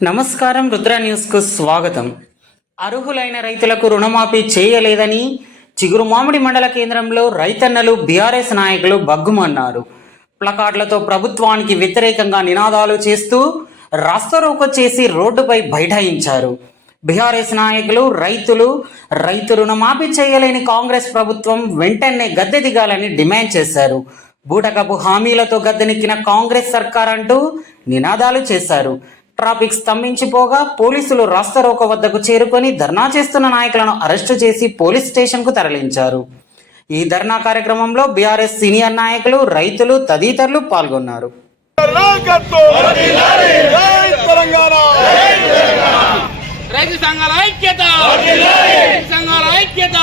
నమస్కారం, రుద్ర న్యూస్కు స్వాగతం. అర్హులైన రైతులకు రుణమాఫీ చేయలేదని చిగురుమామిడి మండల కేంద్రంలో రైతన్నలు బీఆర్ఎస్ నాయకులు బగ్గుమన్నారు. ప్లకార్డులతో ప్రభుత్వానికి వ్యతిరేకంగా నినాదాలు చేస్తూ రాస్తారోకో చేసి రోడ్డుపై బైఠాయించారు. బీఆర్ఎస్ నాయకులు రైతు రుణమాఫీ చేయలేని కాంగ్రెస్ ప్రభుత్వం వెంటనే గద్దె దిగాలని డిమాండ్ చేశారు. బూటకపు హామీలతో గద్దెనెక్కిన కాంగ్రెస్ సర్కార్ అంటూ నినాదాలు చేశారు. ట్రాఫిక్ స్తంభించిపోగా పోలీసులు రాస్తారోకో వద్దకు చేరుకొని ధర్నా చేస్తున్న నాయకులను అరెస్టు చేసి పోలీస్ స్టేషన్కు తరలించారు. ఈ ధర్నా కార్యక్రమంలో బీఆర్ఎస్ సీనియర్ నాయకులు, రైతులు తదితరులు పాల్గొన్నారు. రైతు సంఘాల ఐక్యత, సంఘాల ఐక్యత.